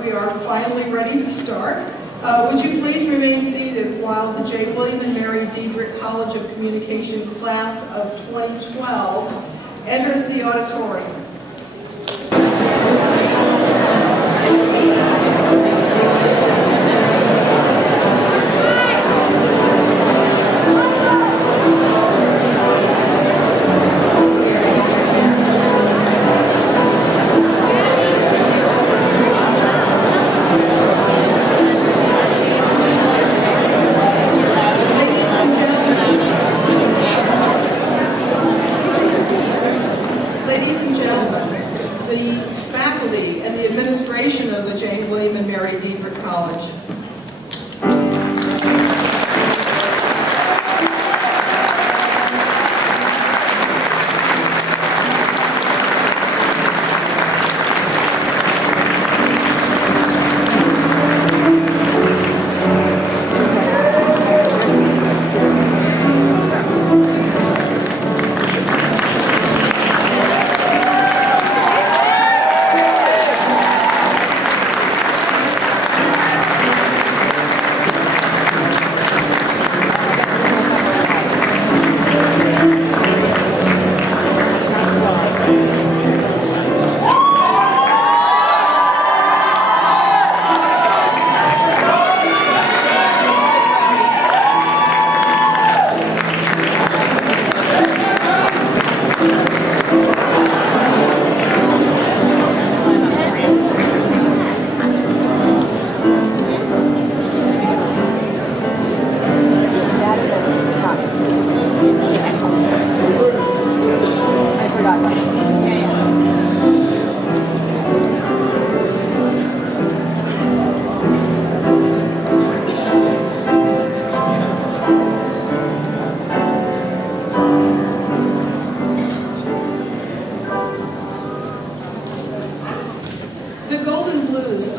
we are finally ready to start. Would you please remain seated while the J. William and Mary Diederich College of Communication class of 2012 enters the auditorium.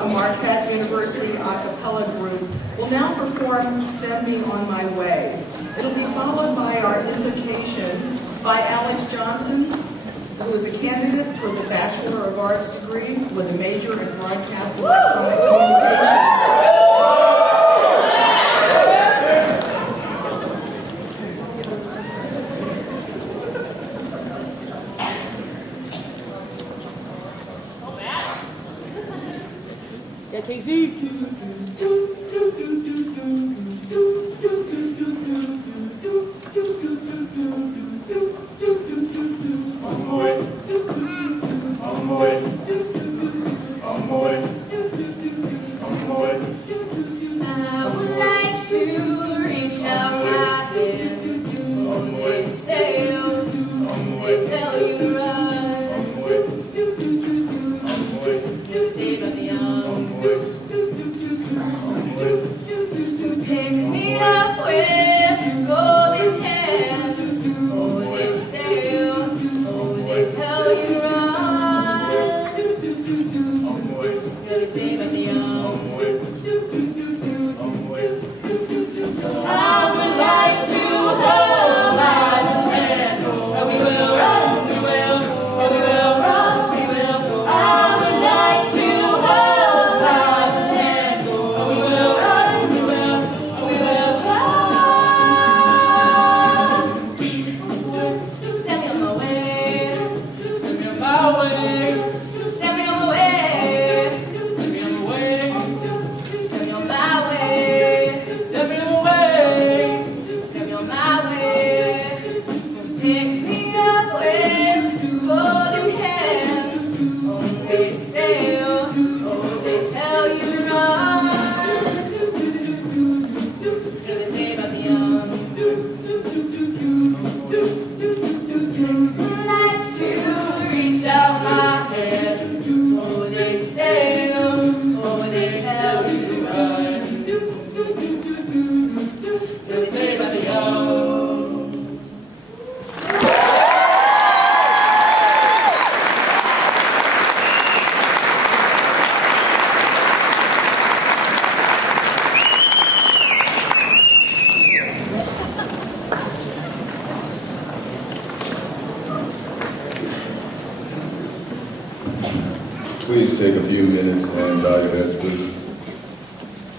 A Marquette University a cappella group will now perform Send Me On My Way. It'll be followed by our invocation by Alex Johnson, who is a candidate for the Bachelor of Arts degree with a major in broadcast electronic communication. Please take a few minutes and bow your heads, please.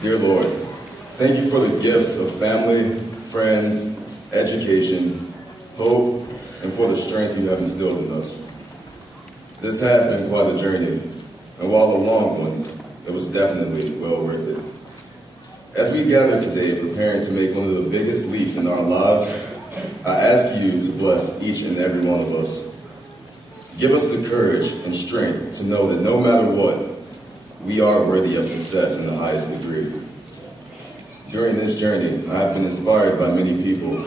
Dear Lord, thank you for the gifts of family, friends, education, hope, and for the strength you have instilled in us. This has been quite a journey, and while a long one, it was definitely well worth it. As we gather today preparing to make one of the biggest leaps in our lives, I ask you to bless each and every one of us. Give us the courage and strength to know that no matter what, we are worthy of success in the highest degree. During this journey, I have been inspired by many people,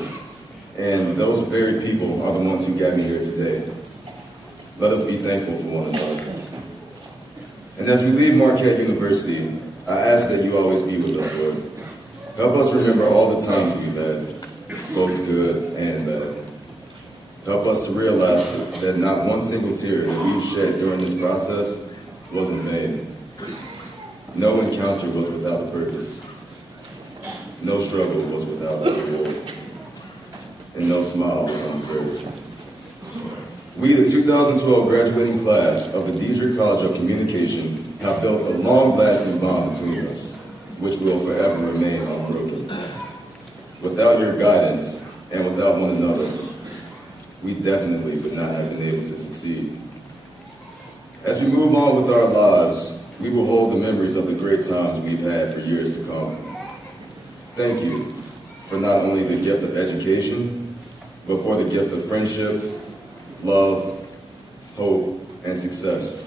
and those very people are the ones who got me here today. Let us be thankful for one another. And as we leave Marquette University, I ask that you always be with us, Lord. Help us remember all the times we've had, both good and bad. Help us to realize that not one single tear that we've shed during this process was in vain. No encounter was without a purpose. No struggle was without a reward. And no smile was undeserved. We, the 2012 graduating class of the Diederich College of Communication, have built a long-lasting bond between us, which will forever remain unbroken. Without your guidance and without one another, we definitely would not have been able to succeed. As we move on with our lives, we will hold the memories of the great times we've had for years to come. Thank you for not only the gift of education, but for the gift of friendship, love, hope, and success.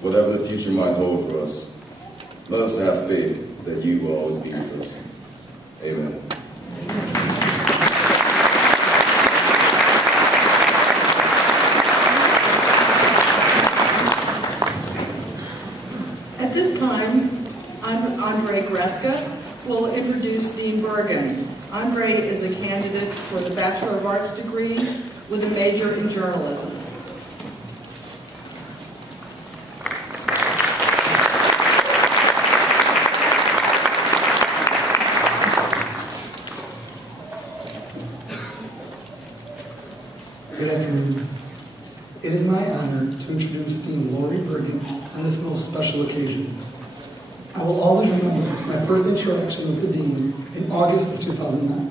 Whatever the future might hold for us, let us have faith that you will always be with us. Amen. At this time, Andre Greska will introduce Dean Bergen. Andre is a candidate for the Bachelor of Arts degree with a major in journalism. Good afternoon. It is my honor to introduce Dean Lori Bergen on this most special occasion. I will always remember my first interaction with the Dean in August of 2009,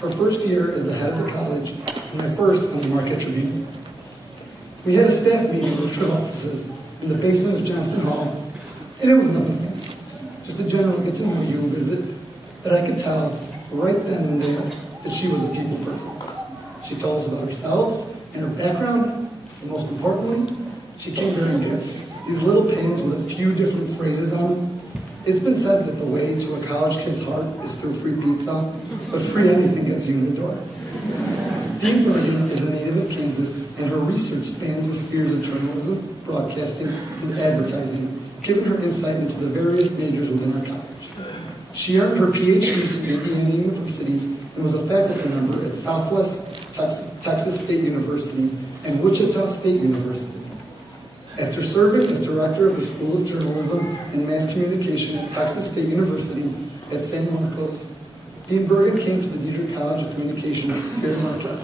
her first year as the head of the college, and my first on the Marquette Tribune. We had a staff meeting at the Trib offices in the basement of Johnston Hall, and it was nothing fancy, just a general get to know you visit, but I could tell right then and there that she was a people person. She told us about herself and her background, and most importantly, she came bearing gifts. These little pins with a few different phrases on them. It's been said that the way to a college kid's heart is through free pizza, but free anything gets you in the door. Dean Bergen is a native of Kansas, and her research spans the spheres of journalism, broadcasting, and advertising, giving her insight into the various majors within our college. She earned her PhD at Indiana University and was a faculty member at Southwest Texas State University and Wichita State University. After serving as director of the School of Journalism and Mass Communication at Texas State University at San Marcos, Dean Bergen came to the Diederich College of Communication here in Marquette.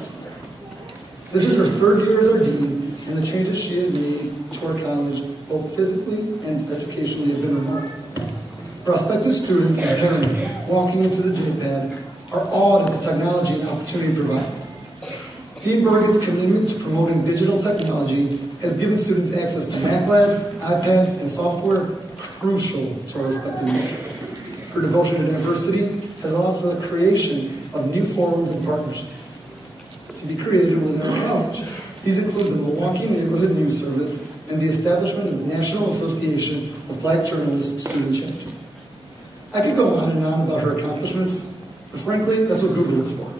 This is her third year as our dean, and the changes she has made to our college, both physically and educationally, have been remarkable. Prospective students and parents walking into the JPAD are awed at the technology and opportunity provided. Dean Bergen's commitment to promoting digital technology has given students access to Mac labs, iPads, and software crucial to our respective majors. Her devotion to diversity has allowed for the creation of new forums and partnerships to be created within our college. These include the Milwaukee Neighborhood News Service and the establishment of National Association of Black Journalists Student Chapter. I could go on and on about her accomplishments, but frankly, that's what Google is for.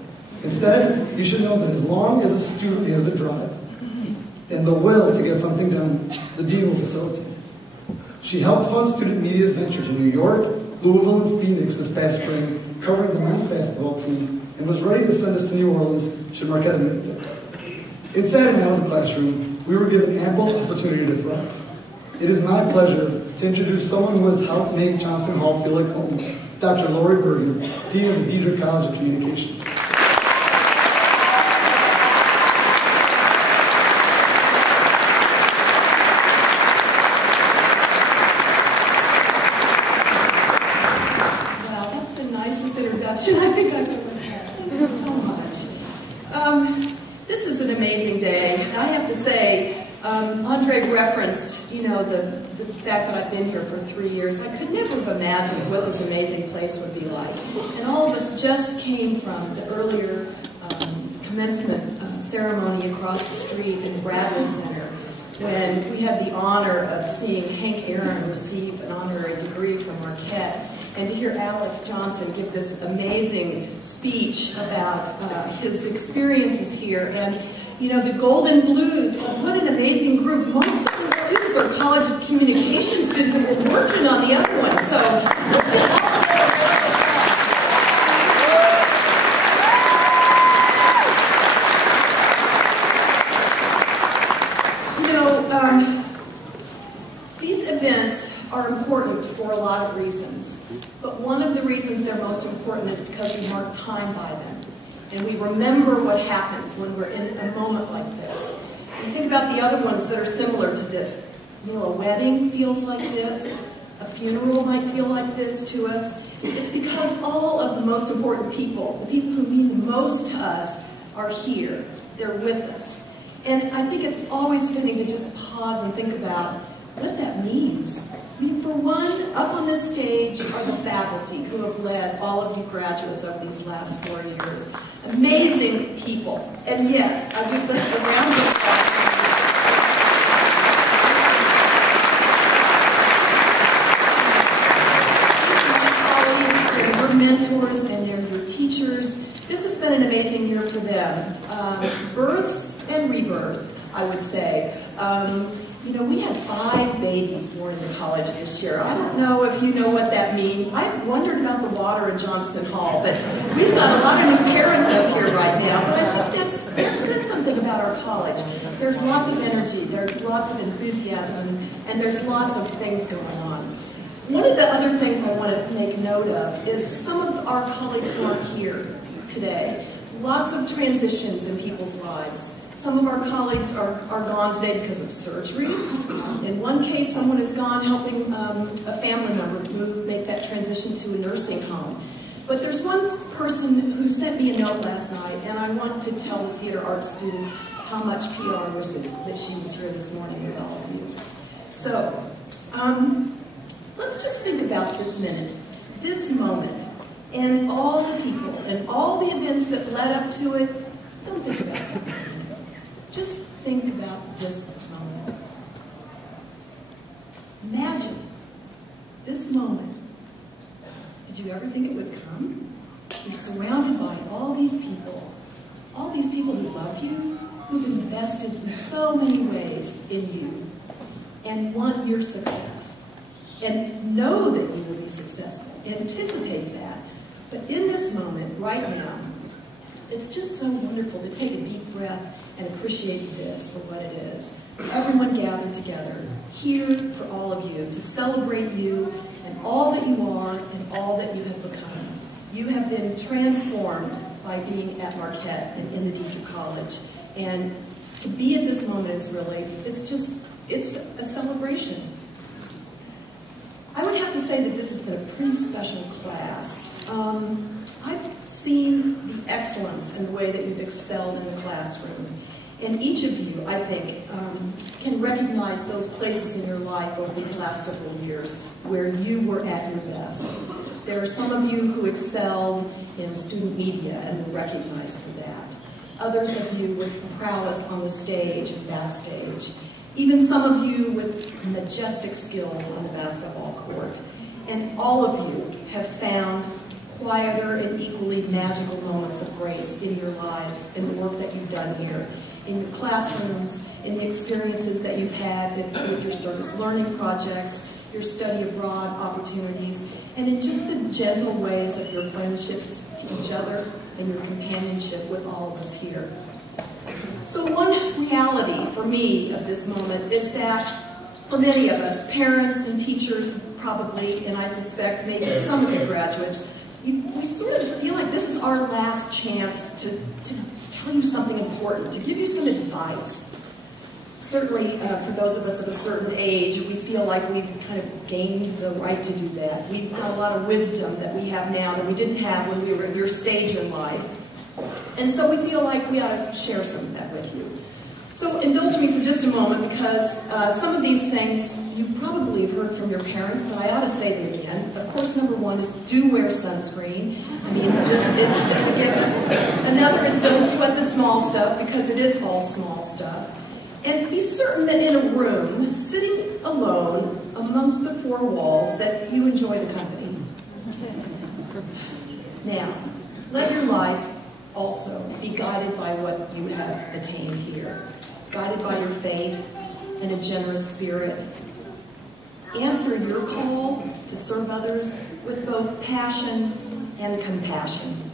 Instead, you should know that as long as a student has the drive and the will to get something done, the dean will facilitate. She helped fund student media's ventures in New York, Louisville, and Phoenix this past spring, covering the men's basketball team, and was ready to send us to New Orleans should Marquette admit it. Inside and out of the classroom, we were given ample opportunity to thrive. It is my pleasure to introduce someone who has helped make Johnston Hall feel like home, Dr. Lori Bergen, Dean of the Diederich College of Communication. you know, the fact that I've been here for 3 years, I could never have imagined what this amazing place would be like. And all of us just came from the earlier commencement ceremony across the street in the Bradley Center, when we had the honor of seeing Hank Aaron receive an honorary degree from Marquette, and to hear Alex Johnson give this amazing speech about his experiences here. And, you know, the Golden Blues, what an amazing group. Most of those students are College of Communication students and been working on the other one. So let's get all of them. You know, these events are important for a lot of reasons. But one of the reasons they're most important is because we mark time by them. And we remember what happens when we're in a moment like this. And think about the other ones that are similar to this. You know, a wedding feels like this. A funeral might feel like this to us. It's because all of the most important people, the people who mean the most to us, are here. They're with us. And I think it's always fitting to just pause and think about what that means. I mean, for one, up on this stage are the faculty who have led all of you graduates over these last 4 years. Amazing people. And yes, I give them a round of applause. My colleagues, they're your mentors and they're your teachers. This has been an amazing year for them. Births and rebirth, I would say. You know, we had 5 babies born in the college this year. I don't know if you know what that means. I've wondered about the water in Johnston Hall, but we've got a lot of new parents up here right now. But I think that says something about our college. There's lots of energy, there's lots of enthusiasm, and there's lots of things going on. One of the other things I want to make note of is some of our colleagues who aren't here today. Lots of transitions in people's lives. Some of our colleagues are gone today because of surgery. In one case, someone is gone helping a family member make that transition to a nursing home. But there's one person who sent me a note last night, and I want to tell the theater arts students how much PR wishes that she was here this morning with all of you. So, let's just think about this minute, this moment, and all the people, and all the events that led up to it. Don't think about it. Just think about this moment. Imagine this moment. Did you ever think it would come? You're surrounded by all these people who love you, who've invested in so many ways in you, and want your success. And know that you will be successful. Anticipate that. But in this moment, right now, it's just so wonderful to take a deep breath and appreciate this for what it is. Everyone gathered together, here for all of you, to celebrate you and all that you are and all that you have become. You have been transformed by being at Marquette and in the Diederich College. And to be at this moment is really, it's a celebration. I would have to say that this has been a pretty special class. I've seen the excellence in the way that you've excelled in the classroom. And each of you, I think, can recognize those places in your life over these last several years where you were at your best. There are some of you who excelled in student media and were recognized for that. Others of you with prowess on the stage and backstage. Even some of you with majestic skills on the basketball court. And all of you have found quieter and equally magical moments of grace in your lives, in the work that you've done here, in your classrooms, in the experiences that you've had with your service learning projects, your study abroad opportunities, and in just the gentle ways of your friendships to each other and your companionship with all of us here. So one reality for me of this moment is that for many of us, parents and teachers probably, and I suspect maybe some of the graduates, we sort of feel like this is our last chance to tell you something important, to give you some advice. Certainly, for those of us of a certain age, we feel like we've kind of gained the right to do that. We've got a lot of wisdom that we have now that we didn't have when we were at your stage in life. And so we feel like we ought to share some of that with you. So indulge me for just a moment, because some of these things you probably have heard from your parents, but I ought to say them again. Of course, number one is do wear sunscreen. I mean, it's a given. Another is don't sweat the small stuff, because it is all small stuff. And be certain that in a room, sitting alone amongst the four walls, that you enjoy the company. Now, let your life also be guided by what you have attained here, guided by your faith and a generous spirit. Answer your call to serve others with both passion and compassion.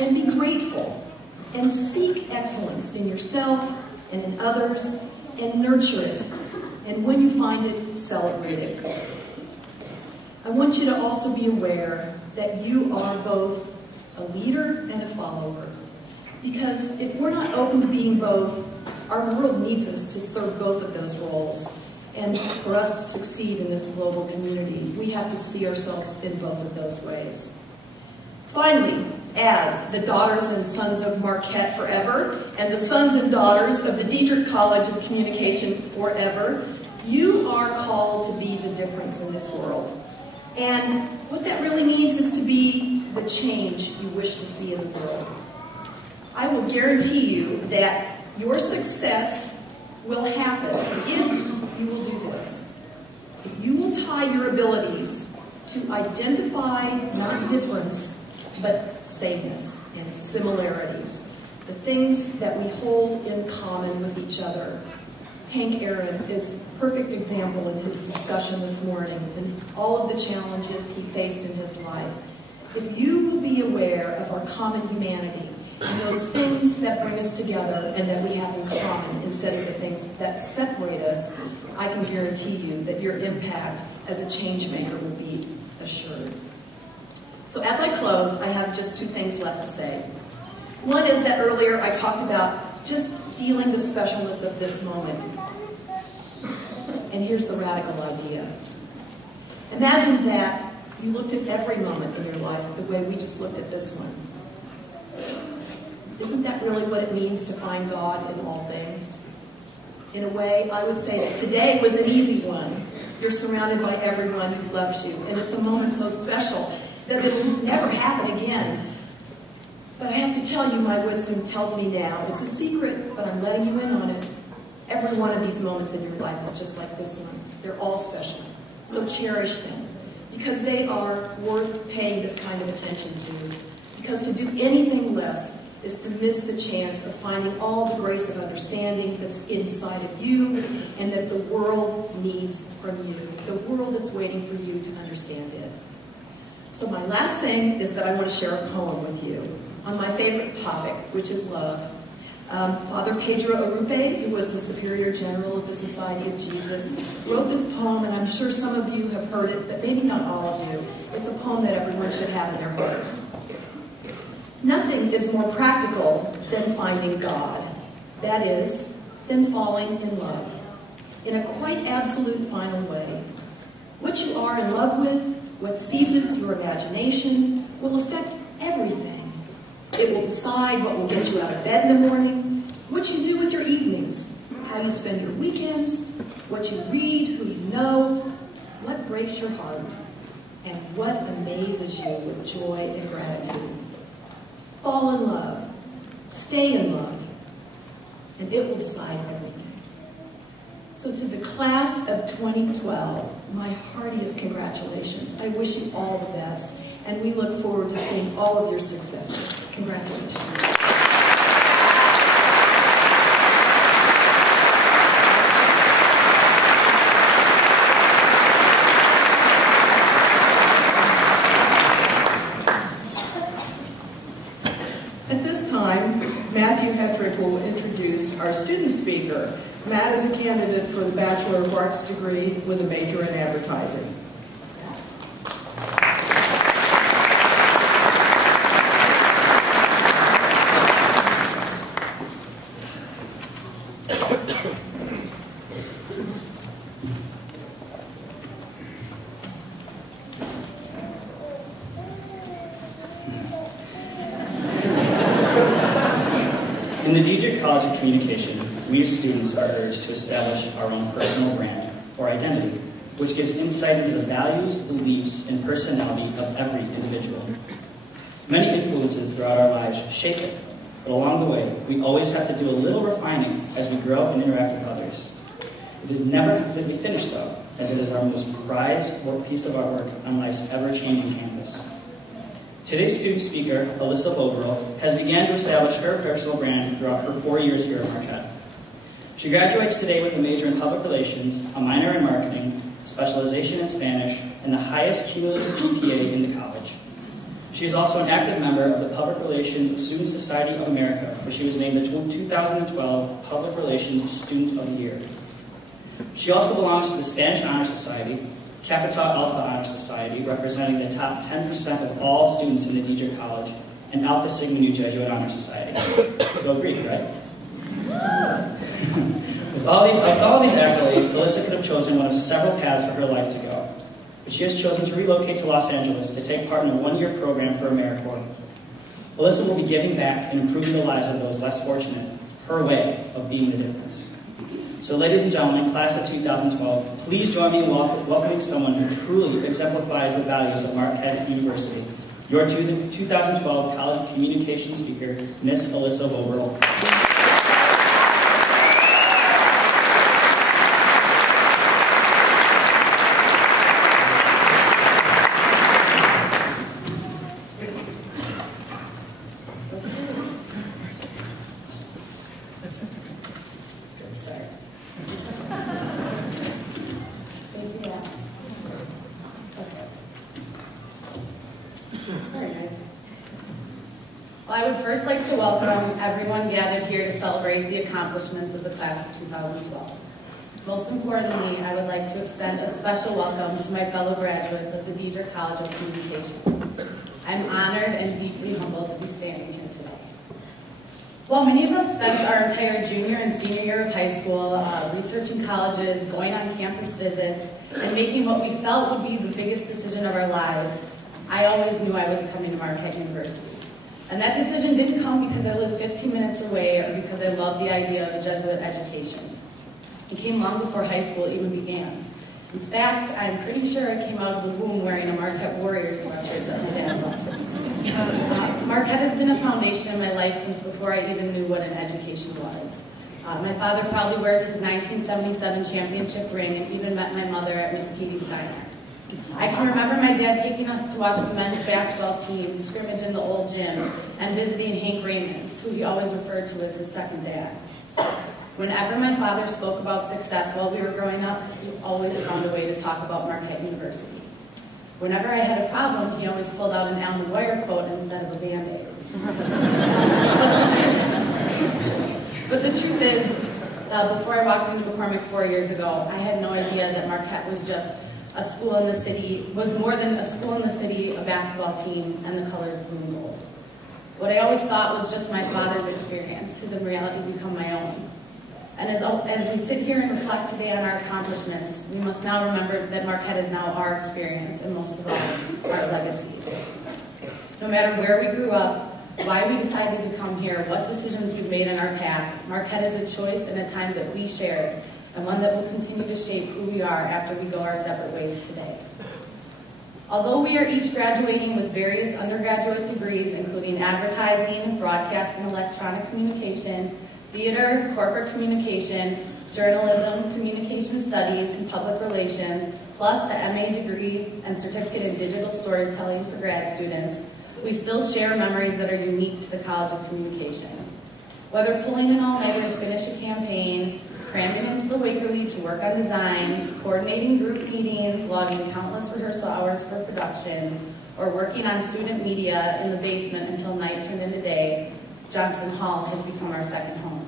And be grateful and seek excellence in yourself and in others, and nurture it. And when you find it, celebrate it. I want you to also be aware that you are both a leader and a follower. Because if we're not open to being both, our world needs us to serve both of those roles. And for us to succeed in this global community, we have to see ourselves in both of those ways. Finally, as the daughters and sons of Marquette forever, and the sons and daughters of the Diederich College of Communication forever, you are called to be the difference in this world. And what that really means is to be the change you wish to see in the world. I will guarantee you that your success will happen if you will do this. If you will tie your abilities to identify not difference, but sameness and similarities, the things that we hold in common with each other. Hank Aaron is a perfect example in his discussion this morning and all of the challenges he faced in his life. If you will be aware of our common humanity and those things that bring us together and that we have in common instead of the things that separate us, I can guarantee you that your impact as a change maker will be assured. So as I close, I have just two things left to say. One is that earlier I talked about just feeling the specialness of this moment. And here's the radical idea. Imagine that you looked at every moment in your life the way we just looked at this one. Isn't that really what it means to find God in all things? In a way, I would say that today was an easy one. You're surrounded by everyone who loves you, and it's a moment so special that it will never happen again. But I have to tell you, my wisdom tells me now, it's a secret, but I'm letting you in on it. Every one of these moments in your life is just like this one. They're all special. So cherish them, because they are worth paying this kind of attention to. Because to do anything less is to miss the chance of finding all the grace of understanding that's inside of you and that the world needs from you, the world that's waiting for you to understand it. So my last thing is that I want to share a poem with you on my favorite topic, which is love. Father Pedro Arrupe, who was the Superior General of the Society of Jesus, wrote this poem, and I'm sure some of you have heard it, but maybe not all of you. It's a poem that everyone should have in their heart. Nothing is more practical than finding God. That is, than falling in love, in a quite absolute final way. What you are in love with, what seizes your imagination, will affect everything. It will decide what will get you out of bed in the morning, what you do with your evenings, how you spend your weekends, what you read, who you know, what breaks your heart, and what amazes you with joy and gratitude. Fall in love, stay in love, and it will decide everything. So to the class of 2012, my heartiest congratulations. I wish you all the best, and we look forward to seeing all of your successes. Congratulations. At this time, Matthew Hedrick will introduce our student speaker. Matt is a candidate for the Bachelor of Arts degree with a major in advertising. In the Diederich College of Communication, we as students are urged to establish our own personal brand or identity, which gives insight into the values, beliefs, and personality of every individual. Many influences throughout our lives shape it, but along the way, we always have to do a little refining as we grow and interact with others. It is never completely finished, though, as it is our most prized piece of artwork on life's ever-changing canvas. Today's student speaker, Alyssa Boberl, has begun to establish her personal brand throughout her 4 years here at Marquette. She graduates today with a major in public relations, a minor in marketing, specialization in Spanish, and the highest cumulative GPA in the college. She is also an active member of the Public Relations Student Society of America, where she was named the 2012 Public Relations Student of the Year. She also belongs to the Spanish Honor Society, Kappa Alpha Honor Society, representing the top 10% of all students in the Diederich College, and Alpha Sigma Nu Jesuit Honor Society. Go Greek, right? With all these accolades, Alyssa could have chosen one of several paths for her life to go. But she has chosen to relocate to Los Angeles to take part in a one-year program for AmeriCorps. Alyssa will be giving back and improving the lives of those less fortunate, her way of being the difference. So ladies and gentlemen, class of 2012, please join me in welcoming someone who truly exemplifies the values of Marquette University. Your 2012 College of Communication speaker, Miss Alyssa Boberl. Well, I would first like to welcome everyone gathered here to celebrate the accomplishments of the class of 2012. Most importantly, I would like to extend a special welcome to my fellow graduates of the Diederich College of Communication. I'm honored and deeply humbled to be standing here today. While many of us spent our entire junior and senior year of high school researching colleges, going on campus visits, and making what we felt would be the biggest decision of our lives, I always knew I was coming to Marquette University. And that decision didn't come because I lived 15 minutes away or because I loved the idea of a Jesuit education. It came long before high school even began. In fact, I'm pretty sure I came out of the womb wearing a Marquette Warrior sweatshirt that my dad bought. Marquette has been a foundation in my life since before I even knew what an education was. My father probably wears his 1977 championship ring and even met my mother at Miss Katie's Diner. I can remember my dad taking us to watch the men's basketball team scrimmage in the old gym and visiting Hank Raymond's, who he always referred to as his second dad. Whenever my father spoke about success while we were growing up, he always found a way to talk about Marquette University. Whenever I had a problem, he always pulled out an Al McGuire quote instead of a Band-Aid. But the truth is, before I walked into McCormick 4 years ago, I had no idea that Marquette was just a school in the city, was more than a school in the city, a basketball team, and the colors blue and gold. What I always thought was just my father's experience has in reality become my own. And as we sit here and reflect today on our accomplishments, we must now remember that Marquette is now our experience and most of all, our legacy. No matter where we grew up, why we decided to come here, what decisions we've made in our past, Marquette is a choice and a time that we shared, and one that will continue to shape who we are after we go our separate ways today. Although we are each graduating with various undergraduate degrees, including advertising, broadcast and electronic communication, theater, corporate communication, journalism, communication studies, and public relations, plus the MA degree and certificate in digital storytelling for grad students, we still share memories that are unique to the College of Communication. Whether pulling an all-nighter to finish a campaign, cramming into the Wakerly to work on designs, coordinating group meetings, logging countless rehearsal hours for production, or working on student media in the basement until night turned into day, Johnson Hall has become our second home.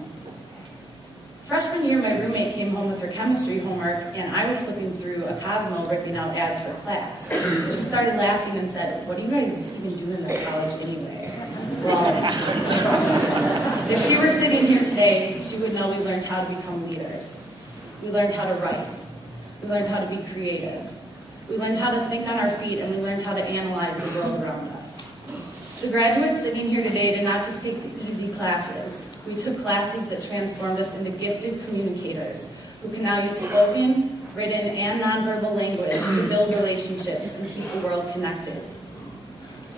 Freshman year, my roommate came home with her chemistry homework, and I was flipping through a Cosmo ripping out ads for class. She started laughing and said, "What do you guys even do in that college anyway?" Well, if she were sitting here today, she would know we learned how to become leaders. We learned how to write. We learned how to be creative. We learned how to think on our feet, and we learned how to analyze the world around us. The graduates sitting here today did not just take the easy classes. We took classes that transformed us into gifted communicators who can now use spoken, written, and nonverbal language to build relationships and keep the world connected.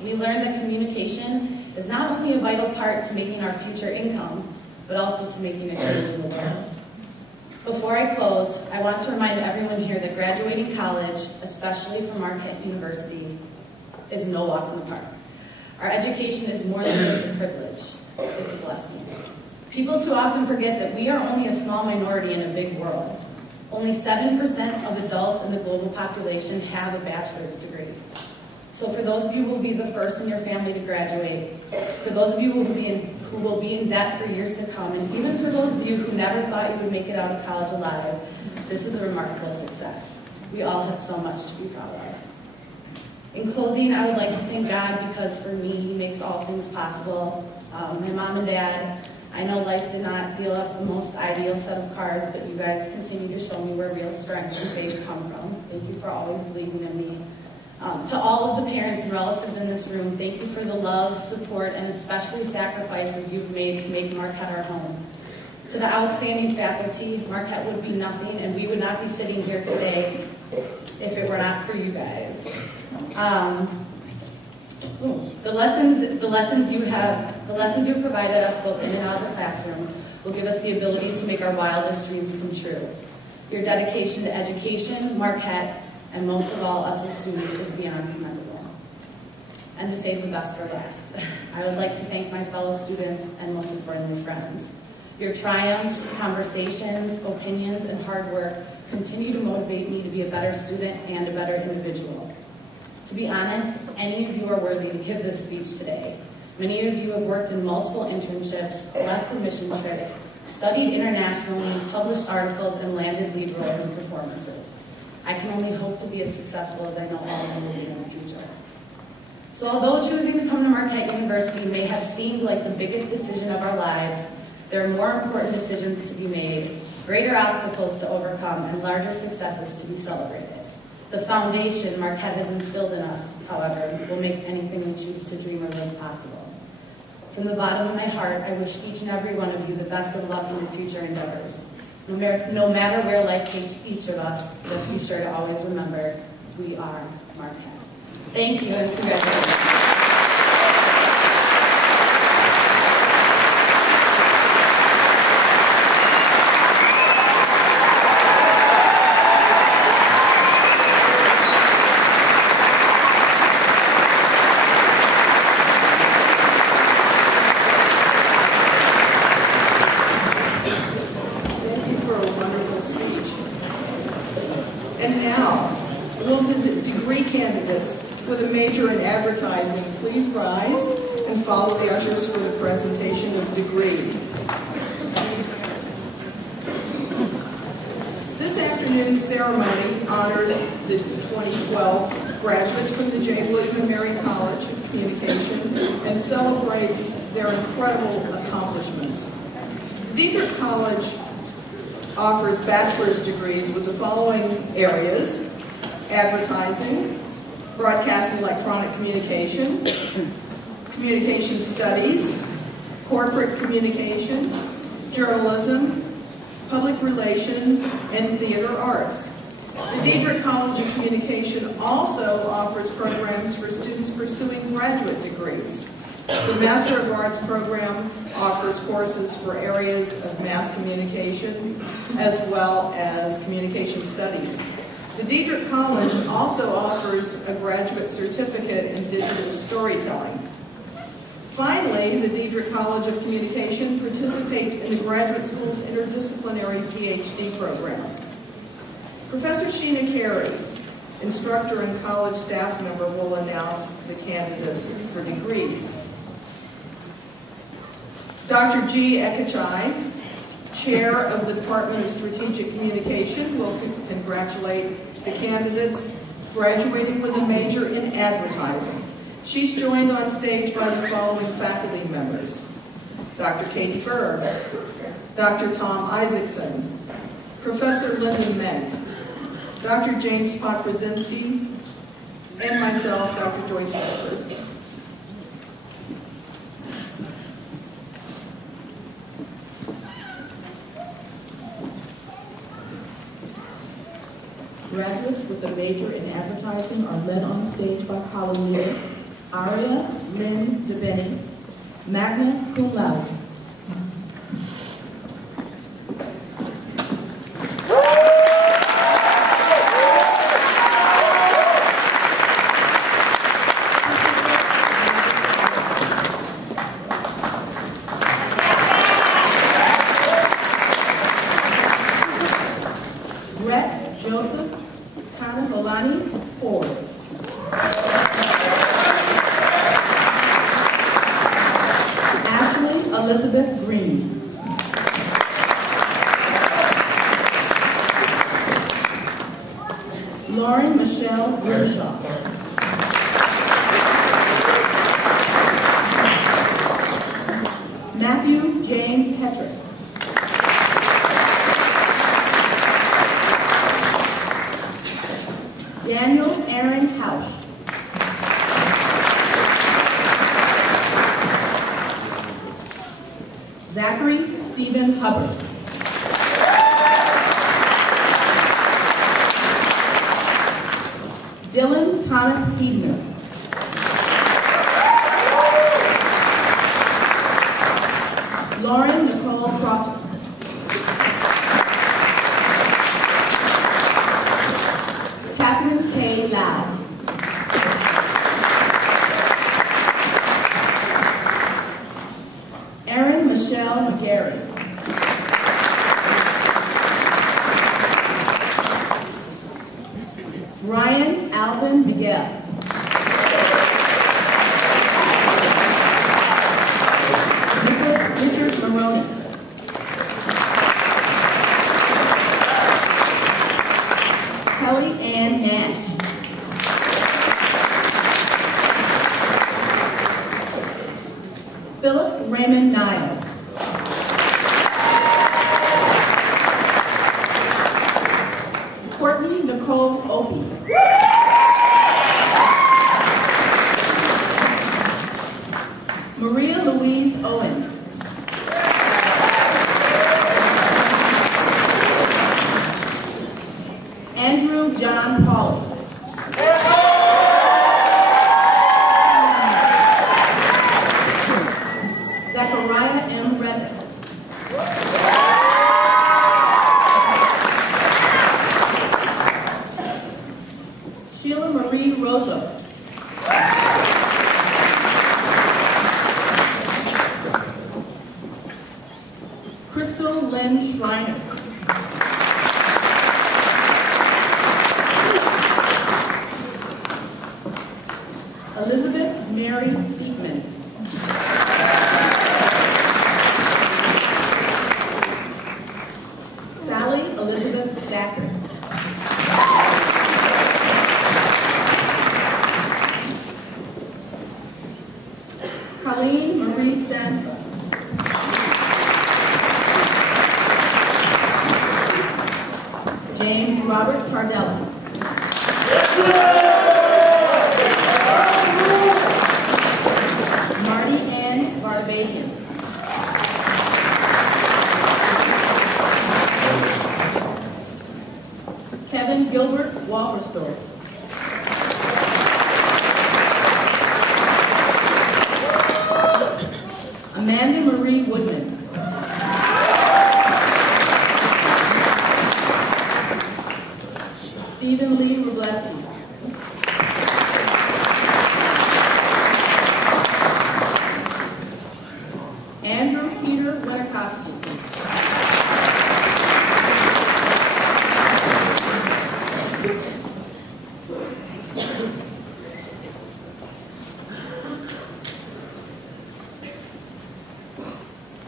We learned that communication is not only a vital part to making our future income, but also to making a change in the world. Before I close, I want to remind everyone here that graduating college, especially from Marquette University, is no walk in the park. Our education is more than just a privilege, it's a blessing. People too often forget that we are only a small minority in a big world. Only 7% of adults in the global population have a bachelor's degree. So for those of you who will be the first in your family to graduate, for those of you who will be in debt for years to come, and even for those of you who never thought you would make it out of college alive, this is a remarkable success. We all have so much to be proud of. In closing, I would like to thank God because for me, He makes all things possible. My mom and dad, I know life did not deal us the most ideal set of cards, but you guys continue to show me where real strength and faith come from. Thank you for always believing in me. To all of the parents and relatives in this room, thank you for the love, support, and especially sacrifices you've made to make Marquette our home. To the outstanding faculty, Marquette would be nothing, and we would not be sitting here today if it were not for you guys. The lessons you've provided us both in and out of the classroom will give us the ability to make our wildest dreams come true. Your dedication to education, Marquette, and most of all, us as students, is beyond commendable. And to save the best for last, I would like to thank my fellow students and most importantly, friends. Your triumphs, conversations, opinions, and hard work continue to motivate me to be a better student and a better individual. To be honest, any of you are worthy to give this speech today. Many of you have worked in multiple internships, left for mission trips, studied internationally, published articles, and landed lead roles in performances. I can only hope to be as successful as I know all of you will be in the future. So although choosing to come to Marquette University may have seemed like the biggest decision of our lives, there are more important decisions to be made, greater obstacles to overcome, and larger successes to be celebrated. The foundation Marquette has instilled in us, however, will make anything we choose to dream or live possible. From the bottom of my heart, I wish each and every one of you the best of luck in your future endeavors. No matter where life takes each of us, just be sure to always remember, we are Marquette. Thank you and congratulations. With a major in advertising, please rise and follow the ushers for the presentation of degrees. This afternoon's ceremony honors the 2012 graduates from the J. William and Mary College of Communication and celebrates their incredible accomplishments. The Diederich College offers bachelor's degrees with the following areas: advertising, broadcast and electronic communication, communication studies, corporate communication, journalism, public relations, and theater arts. The Diederich College of Communication also offers programs for students pursuing graduate degrees. The Master of Arts program offers courses for areas of mass communication as well as communication studies. The Diederich College also offers a graduate certificate in digital storytelling. Finally, the Diederich College of Communication participates in the graduate school's interdisciplinary PhD program. Professor Sheena Carey, instructor and college staff member, will announce the candidates for degrees. Dr. G. Ekachai, Chair of the Department of Strategic Communication, will congratulate the candidates graduating with a major in advertising. She's joined on stage by the following faculty members: Dr. Katie Berg, Dr. Tom Isaacson, Professor Lyndon Menk, Dr. James Pokrozinski, and myself, Dr. Joyce Walford. with a major in advertising are led on stage by column leader Aria Lynn DeBenny, magna cum laude.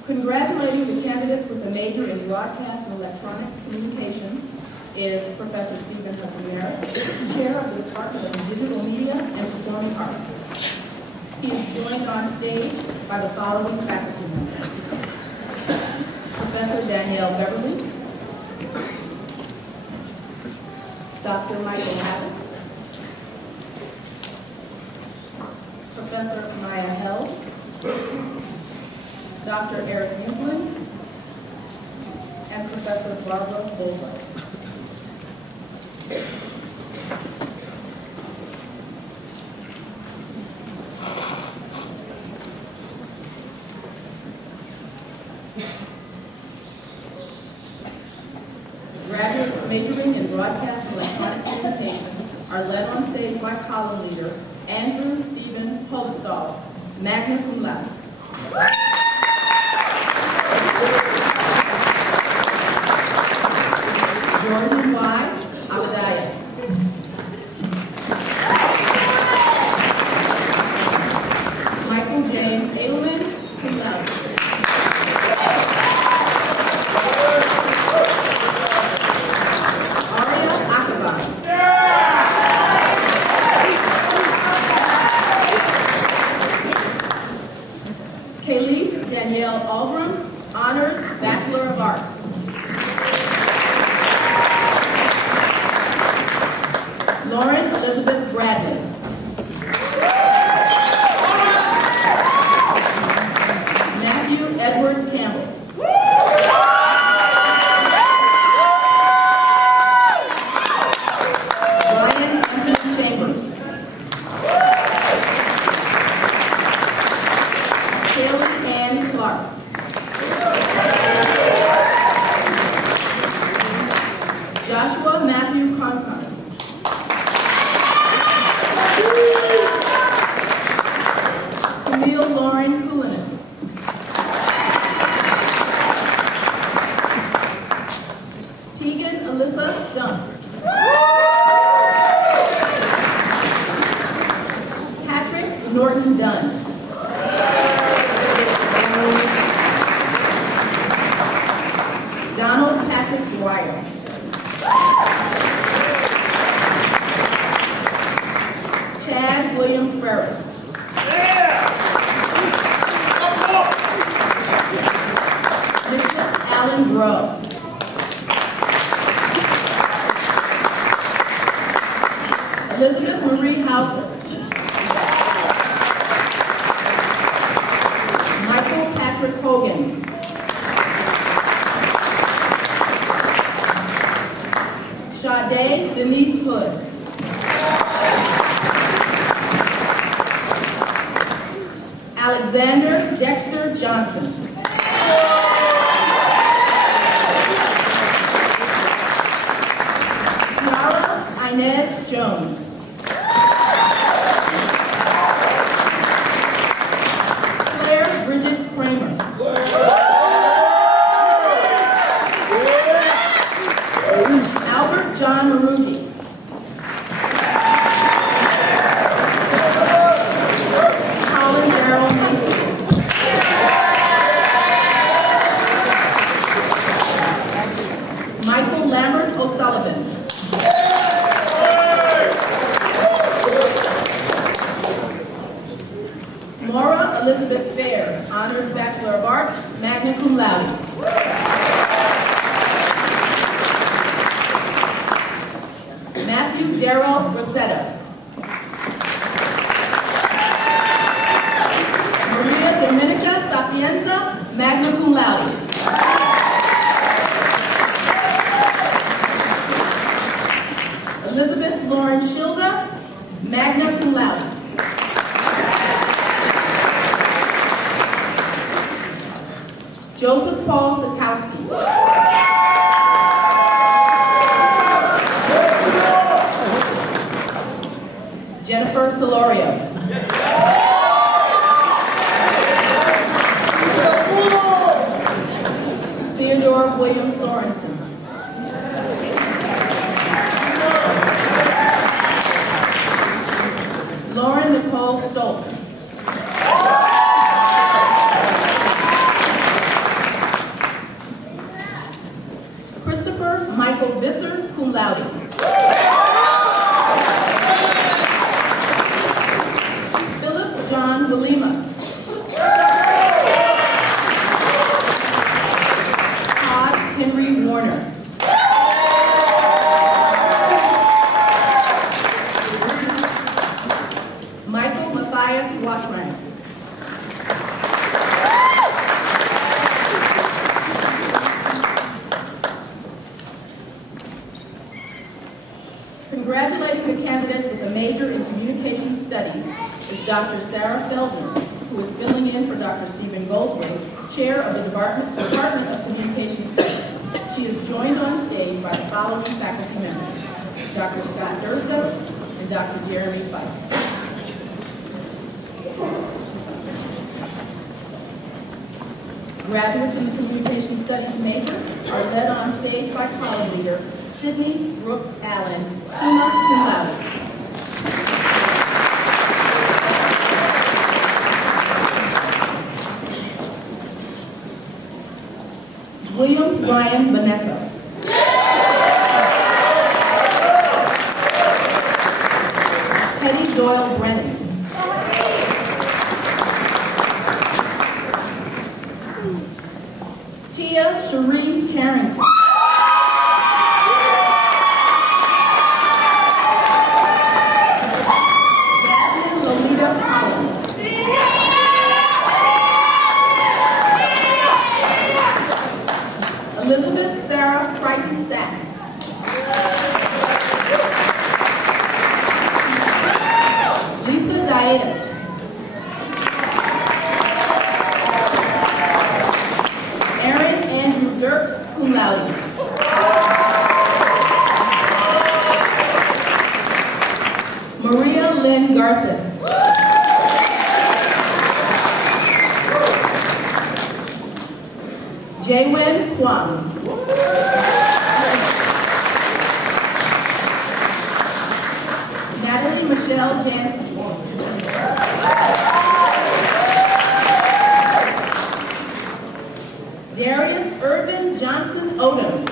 Congratulating the candidates with a major in broadcast and electronic communication is Professor Stephen Hutton-Merritt, Chair of the Department of Digital Media and Performing Arts. He is joined on stage by the following faculty members: Professor Danielle Beverly, Dr. Michael Abbott, Professor Maya Held, Dr. Eric Muslin, and Professor Barbara Bolger. are led on stage by column leader Andrew Stephen Polistall, magna cum laude. Jordan Y. Abadiah. Michael James Edelman, cum laude. Aria Akaba. Kayleese Danielle Albram, honors Bachelor of Arts. Lauren Elizabeth Bradley. Matthew Edward Campbell. Brian Anthony Chambers. Haley Ann Clark. Joshua Matthew Conklin. Camille Lauren Kulinen. Tegan Alyssa Dunn. Patrick Norton Dunn. Donald Patrick Dwyer. Chad William Ferris. Nicholas Allen Grove. Elizabeth Marie Hauser. Michael Patrick Hogan. Sade Denise Hood. Alexander Dexter Johnson. Clara Inez Jones. Claire Bridget Kramer. Albert John Marugi. Colin Darrell Mayfield. Michael Lambert O'Sullivan. Maura Elizabeth Fairs, honors Bachelor of Arts, magna cum laude. Matthew Darrell Rosetta. Maria Dominica Sapienza, magna cum laude. Elizabeth Lauren Schilda, magna cum laude. Joseph Paul Sikowski. Jennifer Solorio. Theodore William Sorensen. Lauren Nicole Stoltz. Christopher Michael Visser, cum laude. Philip John Walima. Todd Henry Warner. Michael Matthias Watran. Congratulating the candidates with a major in communication studies is Dr. Sarah Feldman, who is filling in for Dr. Stephen Goldthwait, Chair of the Department of Communication Studies. She is joined on stage by the following faculty members: Dr. Scott Durso, and Dr. Jeremy Fife. Graduates in the Communication Studies major are led on stage by column leader Sydney Brooke Allen, summa cum laude. William Ryan Vanessa. Hetty Doyle Brennan. Tia Cherie Carrington. Jasmine Lolita Collins. Elizabeth Sarah Crichton Sack. Lisa Dietis. Aaron Andrew Dirks, cum laude. Maria Lynn Garces. Jaywin Kwang. Natalie Michelle Jansen. Darius Irvin Johnson Odom.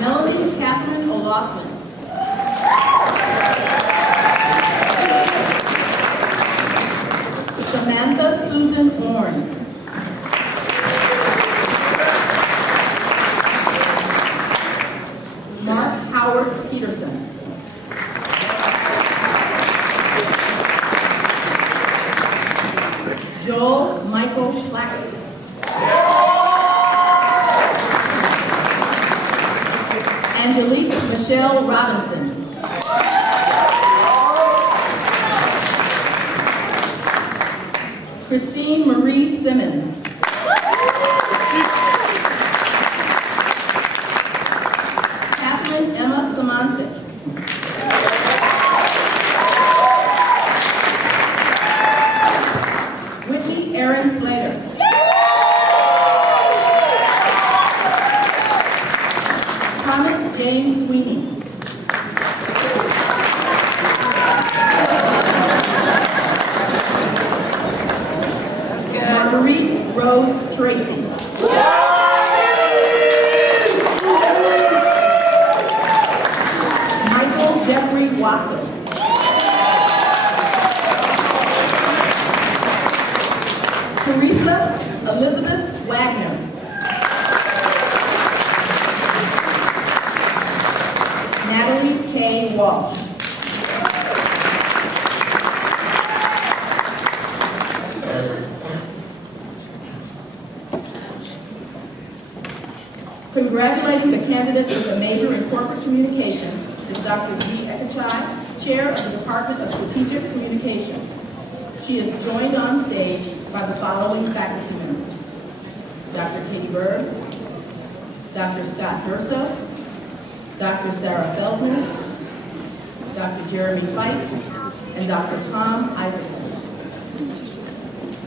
Melanie Catherine O'Loughlin. Samantha Susan Orn. Mark Howard Peterson. Joel Michael Blackett. Angelique Michelle Robinson. Christine Marie Simmons. Kathleen Emma Samancic. Whitney Aaron Slater. Thomas James Sweeney. Marguerite Rose Tracy. Michael Jeffrey Watson. Teresa Elizabeth Wagner. Natalie K. Walsh. Congratulating the candidates with a major in corporate communications is Dr. G. Ekachai, Chair of the Department of Strategic Communication. She is joined on stage by the following faculty members: Dr. Katie Berg, Dr. Scott Durso, Dr. Sarah Feldman, Dr. Jeremy Fife, and Dr. Tom Isaacson.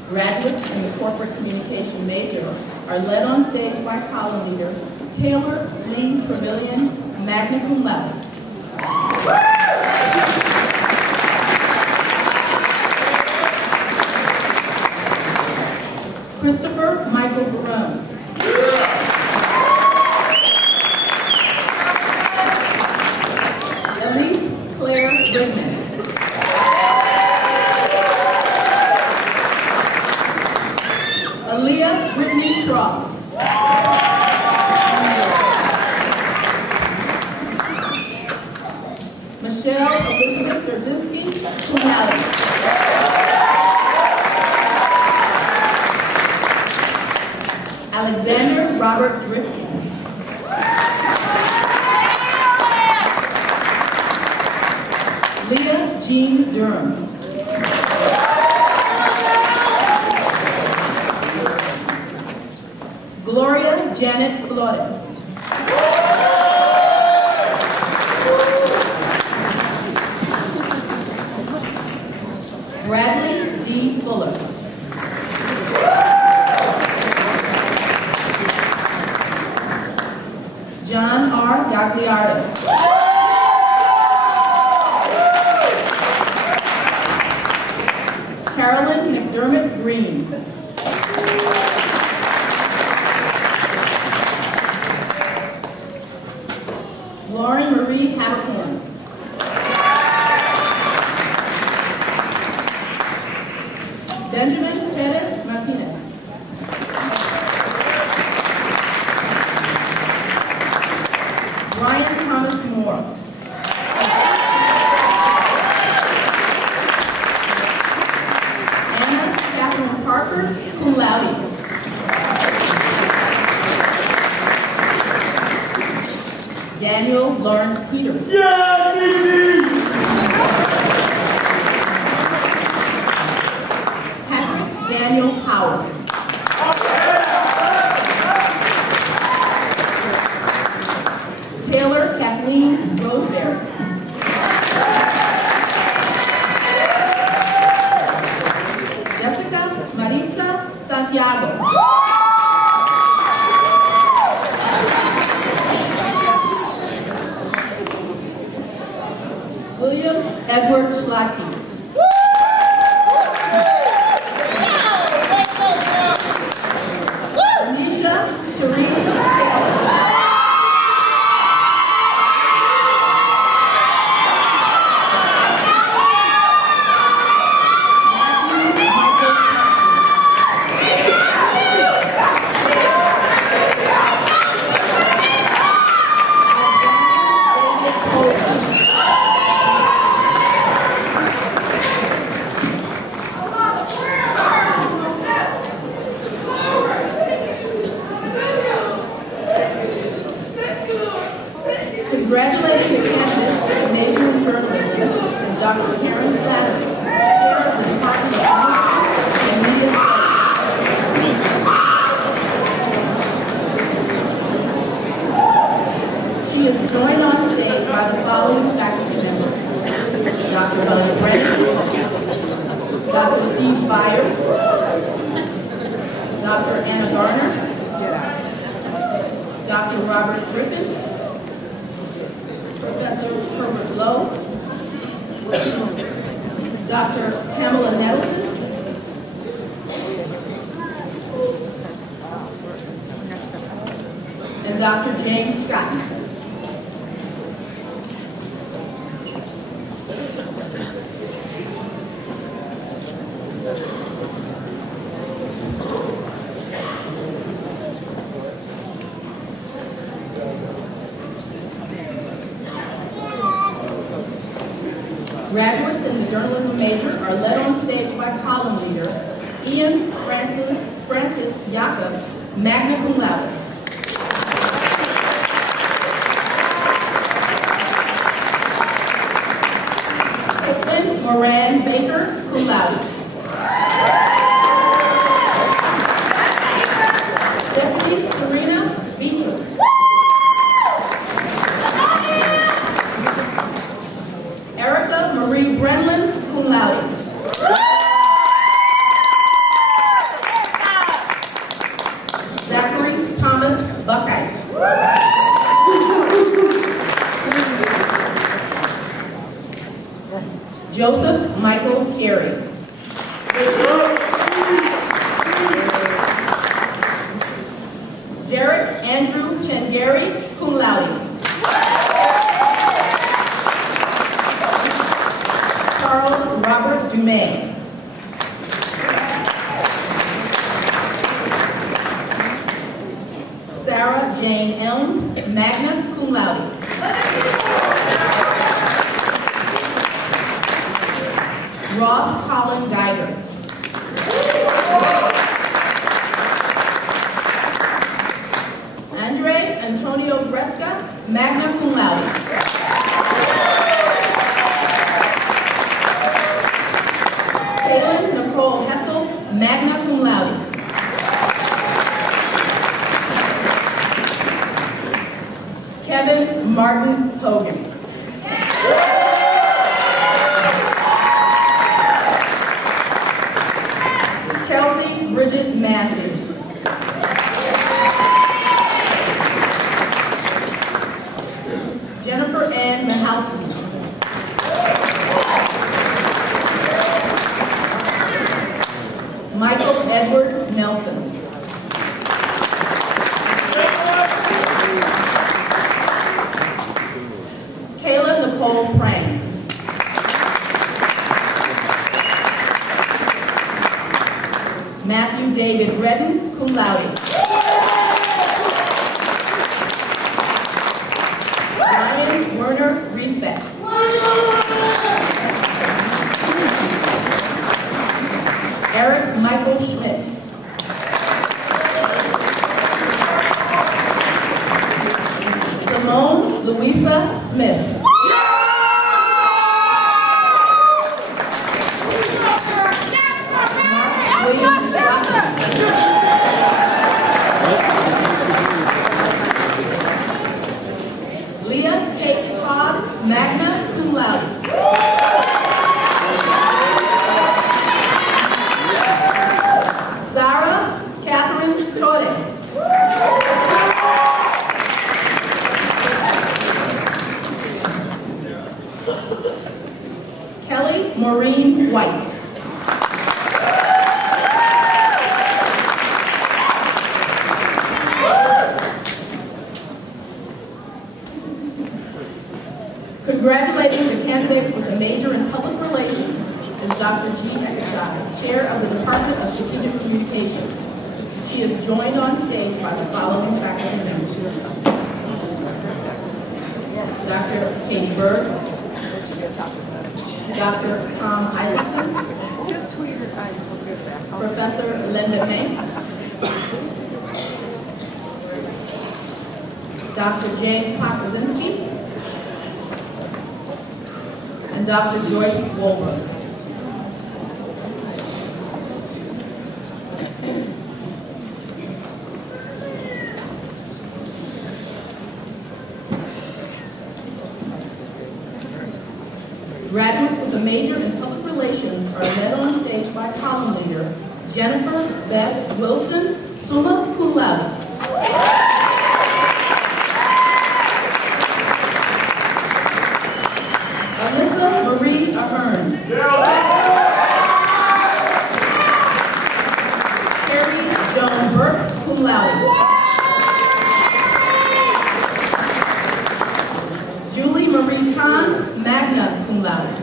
Graduates in the corporate communication major are led on stage by column leader Taylor Lee Trevelyan, magna cum laude. Christopher Michael Barone. Elise Claire Wigman. Aaliyah Brittany Cross. Michelle Elizabeth Durzinski. cum laude. Alexander Robert Drifty. Leah Jean Durham. Gloria Janet Flores. Bradley D. Fuller. John R. Gagliardo. Carolyn McDermott Green. Lauren Marie Havercorn. Benjamin Teres Martinez. Brian Thomas Moore. Anna Catherine Parker, cum laude. Daniel Lawrence Peters. Patrick Daniel Howard. Taylor Kathleen Roseberry. Jessica Maritza Santiago. William Edward Schlacky. Anisha Therese Taylor. Matthew Michael Congratulating the candidates for the major in journalism is Dr. Karen Slattery, Chair of the Department of Communication and Media Studies. She is joined on stage by the following faculty members: Dr. Helen Brennan, Dr. Steve Byers, Dr. Anna Garner, Dr. Robert Griffin, Professor Herbert Lowe, Dr. Pamela Nettleton, and Dr. James Scott. Graduates in the journalism major are led on stage by column leader Ian Francis Jacob, magna cum laude. Caitlin Moran Baker, cum laude. Stephanie Serena Beecham. Erica Marie Brenlin, cum laude. Zachary Thomas Buckeye. Joseph Michael Carey. Derek Andrew Chengary, cum laude. Charles Robert Dumais. Sarah Jane Elms, magna cum laude. Ross Colin Geiger. Andre Antonio Bresca, magna cum laude. Kaylin Nicole Hessel, magna cum laude. Kevin Martin Hogan. Kelsey Bridget Matthew. Jennifer Ann Mahalski. Michael Edward Nelson. Kayla Nicole Prang. Matthew David Redden, cum laude. Ryan Werner Riesbeck. Eric Michael Schmidt. Simone Louisa Smith. Leah Kate Todd, magna cum laude. Sarah Catherine Torres. Kelly Maureen White. Congratulating the candidates with a major in public relations is Dr. G. Ekashai, Chair of the Department of Strategic Communications. She is joined on stage by the following faculty members: Dr. Katie Berg, Dr. Tom Eilerson, Professor Linda May, Dr. James Pokozinski, and Dr. Joyce Wolberg. Graduates with a major in public relations are led on stage by column leader Jennifer Beth Wilson, summa cum laude. Alyssa Marie Ahern. Carrie Joan Burke, cum laude. Julie Marie Kahn, magna cum laude.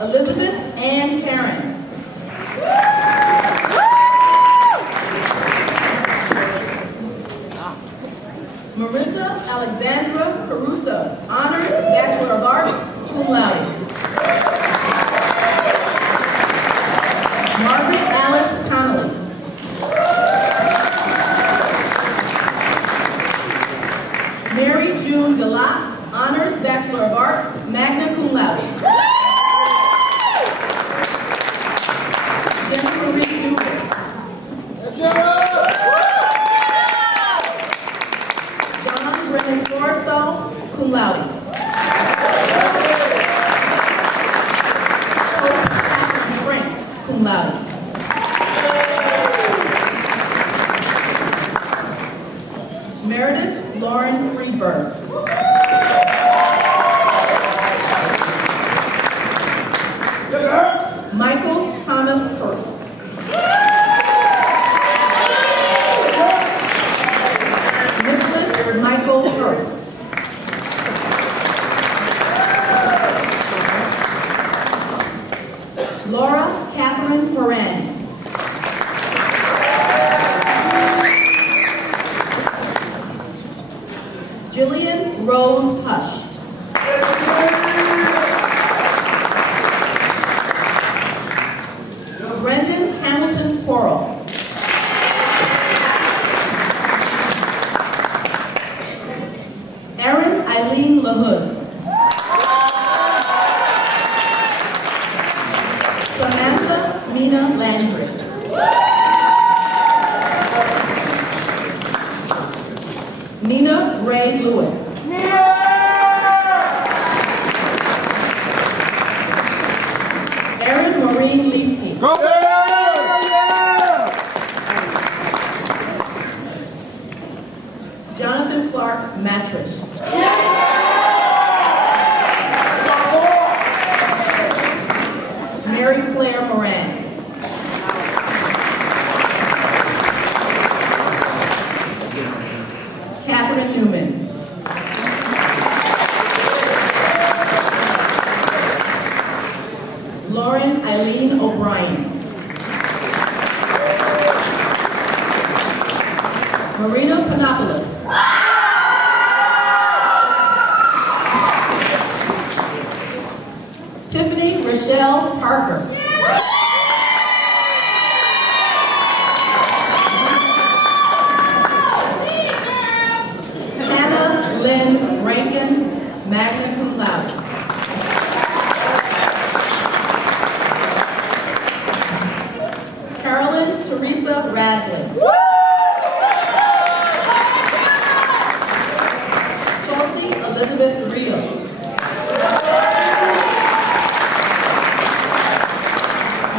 Elizabeth Ann Karen. Marissa Alexandra Caruso, honors Bachelor of Arts, cum laude. Margaret Alice Connolly. Mary June Delac, honors Bachelor of Arts, magna cum laude. Jennifer Reed Dewey. John Brennan Forrestal, cum laude. Hope Catherine Frank, cum laude. Meredith Lauren Friedberg. Michael Thomas Kurtz. Nicholas Michael Kurtz. Laura Catherine Moran. Jillian Rose Hush. Brendan Hamilton Quarrel. Erin Eileen LaHood. Samantha Mina Landry. Nina Ray Lewis. Erin Maureen Leafy. Jonathan Clark Matrish. Mary Claire Moran. Catherine Newman. Lauren Eileen O'Brien. Marina Panopoulos. Tiffany Rochelle Parker. Hannah Lynn Rankin, magna cum laude. Carolyn Teresa Raslin. Chelsea Elizabeth Rio.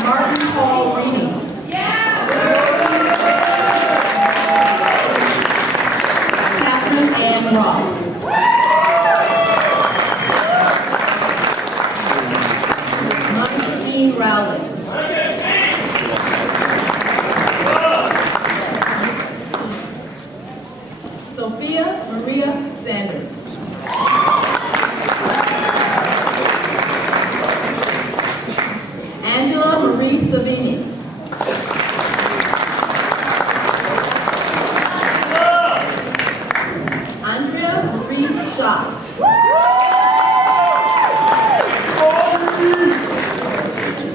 Martin Paul Reedy. Catherine Ann Ross. Monica Jean Rowley. Sophia Maria Sanders. Angela Marie Savini. Andrea Marie Schott.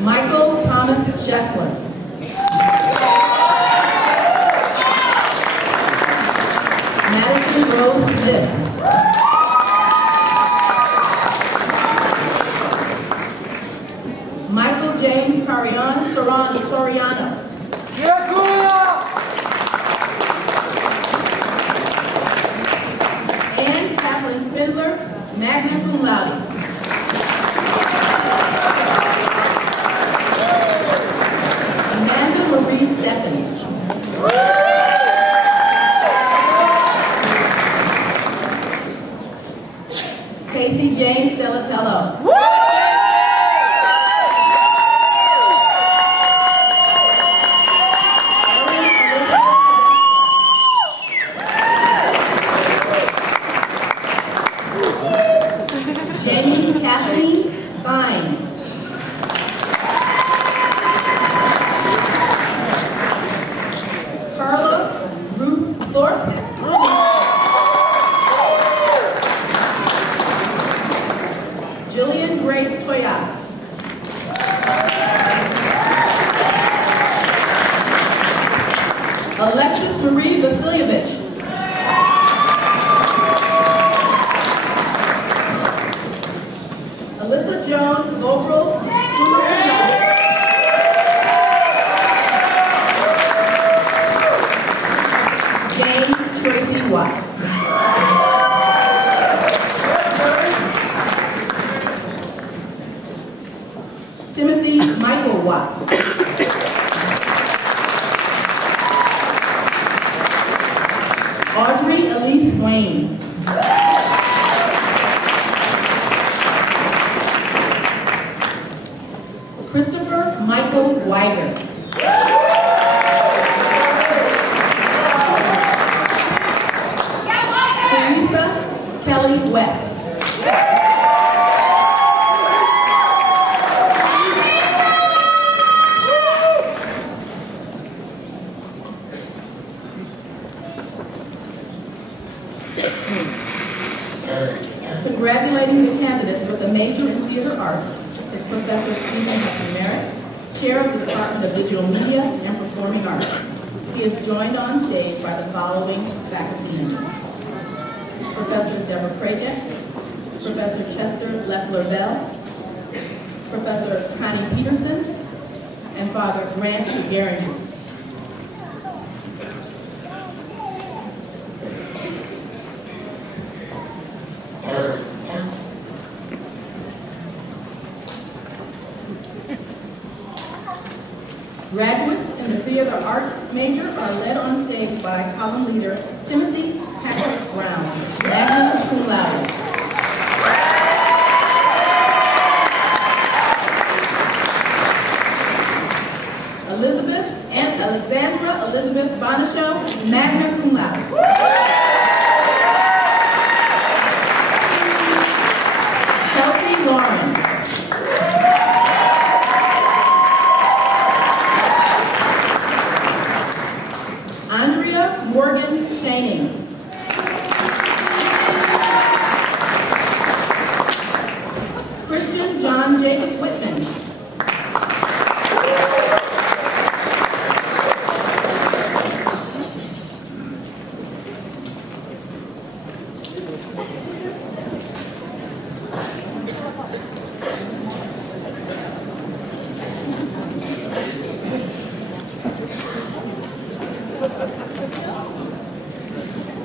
Michael Thomas Schessler. Madison Rose Smith. Michael James Carrion Soriano. Anne Kathleen Spindler, magna cum laude. Amanda Marie Stephens. Casey Jane Stellatello. Jamie Kathleen Fine. Carla Ruth Thorpe. Jillian Grace Toya. Alexis Marie Vasilyevich. Alyssa Joan Vobrel. Jane Tracy Watts. Timothy Michael Watts. Audrey Elise Wayne. Christopher Michael Weiger. Teresa Kelly West. Congratulating the candidates with a major in theater arts is Professor Stephen Hudson Merritt, Chair of the Department of Digital Media and Performing Arts. He is joined on stage by the following faculty members: Professor Deborah Krajek, Professor Chester Leffler-Bell, Professor Connie Peterson, and Father Grant Gehringer. Graduates in the theater arts major are led on stage by column leader Timothy Patrick Brown, magna cum laude. Elizabeth and Alexandra Elizabeth Bonishow, magna cum laude. Kelsey Lauren. Morgan Shaning. Christian John Jacob Whitman.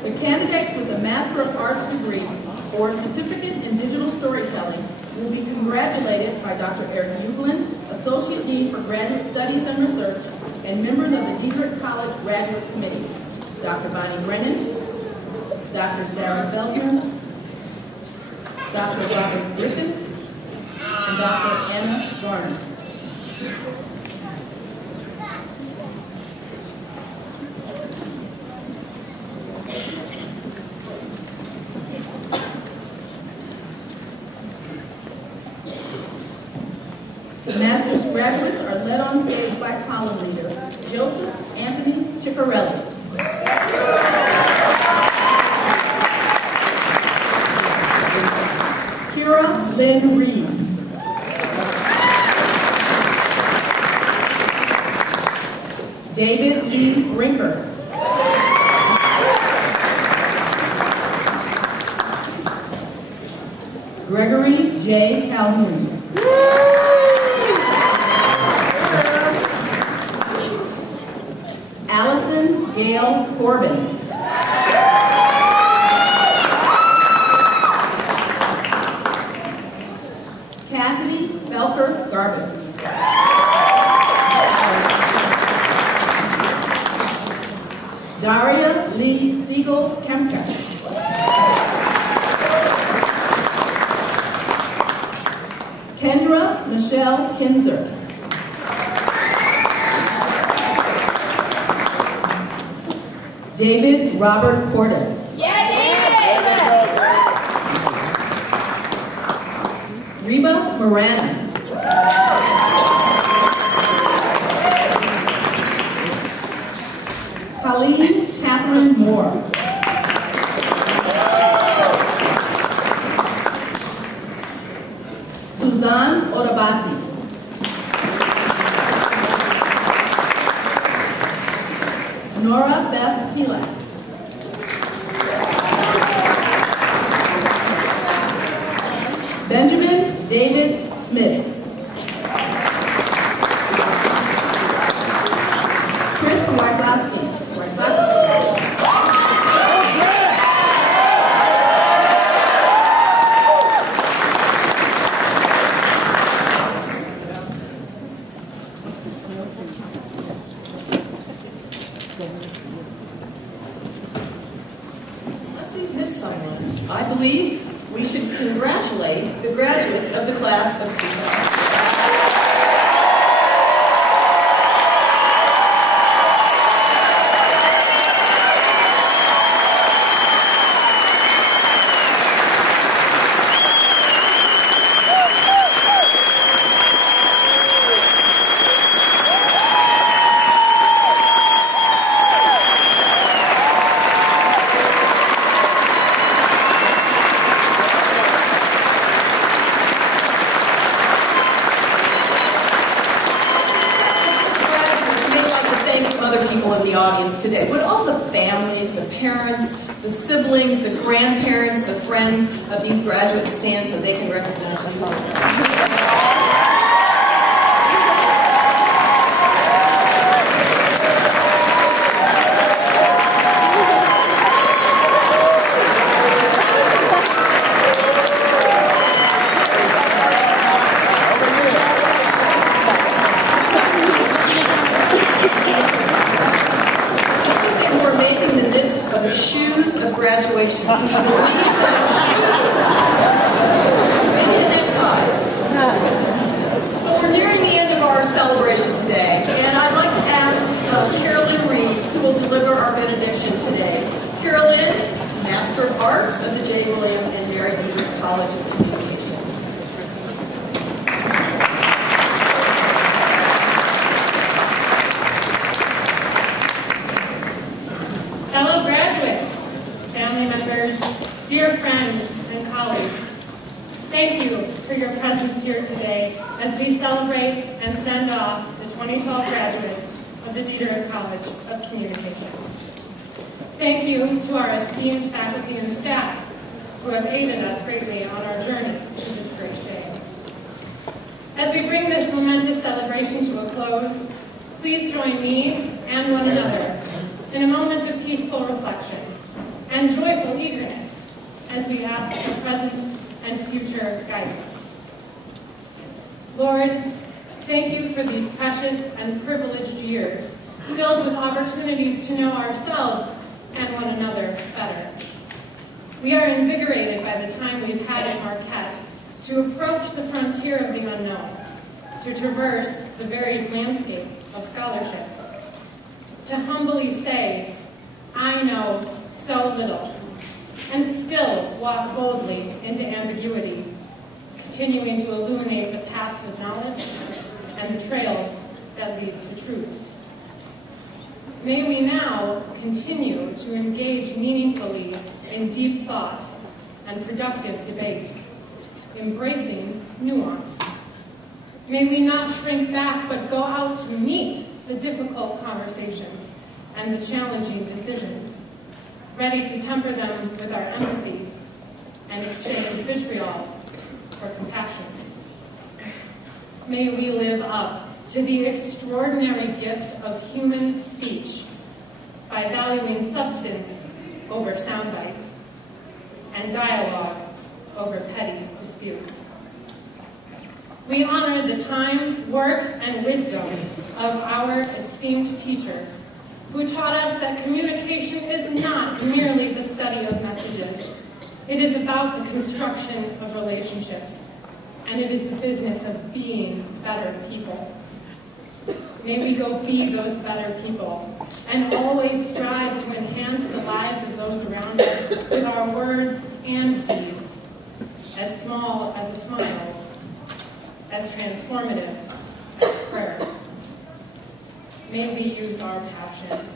The candidates with a Master of Arts degree or certificate in digital storytelling will be congratulated by Dr. Eric Euglin, Associate Dean for Graduate Studies and Research, and members of the Diederich College Graduate Committee, Dr. Bonnie Brennan, Dr. Sarah Feldman, Dr. Robert Griffin, and Dr. Anna Garner. Master's graduates are led on stage by column leader Joseph Anthony Ciccarelli. Kira Lynn Reeves. David Lee Brinker. Gregory J. Calhoun. Allison Gail Corbin. Cassidy Felker Garvin. Daria Lee Siegel Kemker. Kendra Michelle Kinzer. David Robert Portis. Yeah, David! Reba Morana. Colleen Catherine Moore. Suzanne Odabasi. Nora Beth Pilak. Benjamin David Smith. Chris Wygotsky. Unless we've missed someone, I believe we should congratulate the graduates of the class of 2000. audience today. Would all the families, the parents, the siblings, the grandparents, the friends of these graduates stand so they can recognize you? Graduation. Can you believe those shoes? Maybe the neckties. But we're nearing the end of our celebration today, and I'd like to ask Carolyn Reeves, who will deliver our benediction today. Carolyn, Master of Arts of the J. William and Mary Diederich College of Communication. Fellow graduates, family members, dear friends, and colleagues, thank you for your presence here today as we celebrate and send off the 2012 graduates of the Diederich College of Communication. Thank you to our esteemed faculty and staff who have aided us greatly on our journey to this great day. As we bring this momentous celebration to a close, please join me and one another in a moment of peaceful reflection and joyful eagerness as we ask for present and future guidance. Lord, thank you for these precious and privileged years, filled with opportunities to know ourselves and one another better. We are invigorated by the time we've had at Marquette to approach the frontier of the unknown, to traverse the varied landscape of scholarship, to humbly say, I know so little, and still walk boldly into ambiguity, continuing to illuminate the paths of knowledge and the trails that lead to truths. May we now continue to engage meaningfully in deep thought and productive debate, embracing nuance. May we not shrink back, but go out to meet the difficult conversations and the challenging decisions, ready to temper them with our empathy and exchange vitriol for compassion. May we live up to the extraordinary gift of human speech by valuing substance over sound bites and dialogue over petty disputes. We honor the time, work, and wisdom of our esteemed teachers who taught us that communication is not merely the study of messages. It is about the construction of relationships, and it is the business of being better people. May we go be those better people and always strive to enhance the lives of those around us with our words and deeds, as small as a smile, as transformative as prayer. May we use our passion,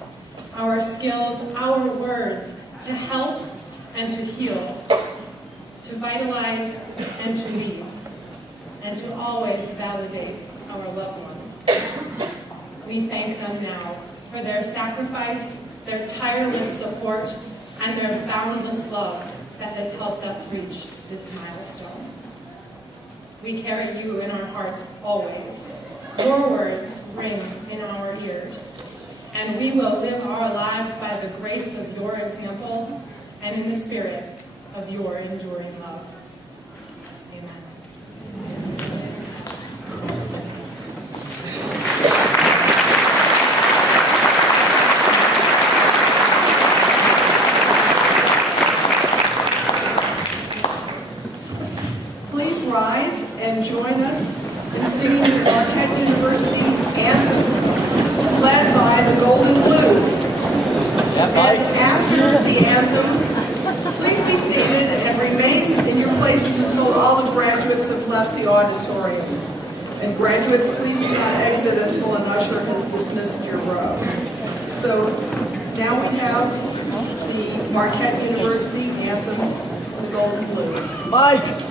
our skills, our words to help and to heal, to vitalize and to lead, and to always validate our loved ones. We thank them now for their sacrifice, their tireless support, and their boundless love that has helped us reach this milestone. We carry you in our hearts always. Your words ring in our ears, and we will live our lives by the grace of your example and in the spirit of your enduring love. Amen. Please rise and join us in singing the Marquette University anthem, led by the Golden Blues. And after the anthem, please be seated and remain in your places until all the graduates have left the auditorium. And graduates, please do not exit until an usher has dismissed your row. So now we have the Marquette University anthem, the Golden Blues. Mike!